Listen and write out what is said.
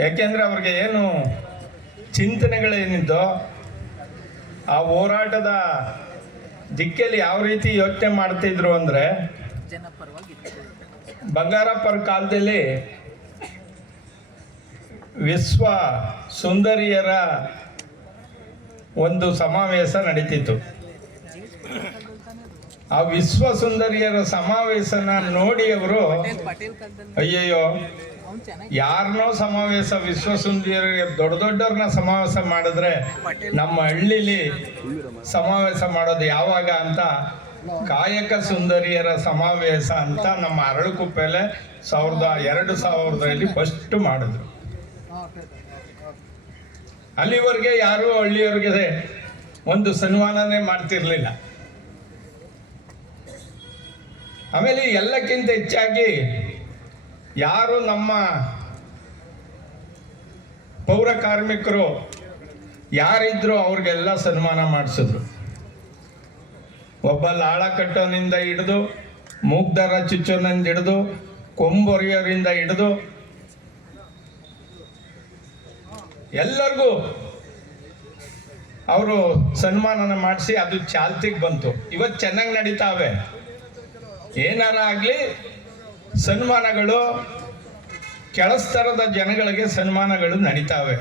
ಯಾಕೆಂದರೆ ಅವ್ರಿಗೆ ಏನು ಚಿಂತನೆಗಳೇನಿದ್ದೋ ಆ ಹೋರಾಟದ ದಿಕ್ಕಲ್ಲಿ ಯಾವ ರೀತಿ ಯೋಚನೆ ಮಾಡ್ತಿದ್ರು ಅಂದರೆ, ಬಂಗಾರಪ್ಪರ ಕಾಲದಲ್ಲಿ ವಿಶ್ವ ಸುಂದರಿಯರ ಒಂದು ಸಮಾವೇಶ ನಡೀತಿತ್ತು. ಆ ವಿಶ್ವ ಸುಂದರಿಯರ ಸಮಾವೇಶನ ನೋಡಿ ಅವರು ಅಯ್ಯಯ್ಯೋ, ಯಾರನ್ನೋ ಸಮಾವೇಶ ವಿಶ್ವ ಸುಂದರಿಯರ ದೊಡ್ಡವ್ರನ್ನ ಸಮಾವೇಶ ಮಾಡಿದ್ರೆ ನಮ್ಮ ಹಳ್ಳಿಲಿ ಸಮಾವೇಶ ಮಾಡೋದು ಯಾವಾಗ ಅಂತ ಕಾಯಕ ಸುಂದರಿಯರ ಸಮಾವೇಶ ಅಂತ ನಮ್ಮ ಅರಳುಕುಪ್ಪೆಲೆ 2000ರಲ್ಲಿ ಫಸ್ಟ್ ಮಾಡಿದ್ರು. ಅಲ್ಲಿವರೆಗೆ ಯಾರು ಹಳ್ಳಿಯವ್ರಿಗೆ ಒಂದು ಸನ್ಮಾನನೇ ಮಾಡ್ತಿರ್ಲಿಲ್ಲ. ಆಮೇಲೆ ಎಲ್ಲಕ್ಕಿಂತ ಹೆಚ್ಚಾಗಿ ಯಾರು ನಮ್ಮ ಪೌರ ಕಾರ್ಮಿಕರು ಯಾರಿದ್ರು ಅವ್ರಿಗೆಲ್ಲ ಸನ್ಮಾನ ಮಾಡಿಸಿದ್ರು. ಒಬ್ಬ ಲಾಳ ಕಟ್ಟೋನಿಂದ ಹಿಡಿದು, ಮೂಗ್ದಾರ ಚುಚ್ಚೋನಿಂದ ಹಿಡಿದು, ಕೊಂಬೊರೆಯೋರಿಂದ ಹಿಡಿದು ಎಲ್ಲರಿಗೂ ಅವರು ಸನ್ಮಾನನ ಮಾಡಿಸಿ ಅದು ಚಾಲ್ತಿಗೆ ಬಂತು. ಇವತ್ತು ಚೆನ್ನಾಗಿ ನಡೀತಾವೆ. ಏನಾರ ಆಗಲಿ ಸನ್ಮಾನಗಳು ಕೆಳಸ್ತರದ ಜನಗಳಿಗೆ ಸನ್ಮಾನಗಳು ನಡೀತಾವೆ.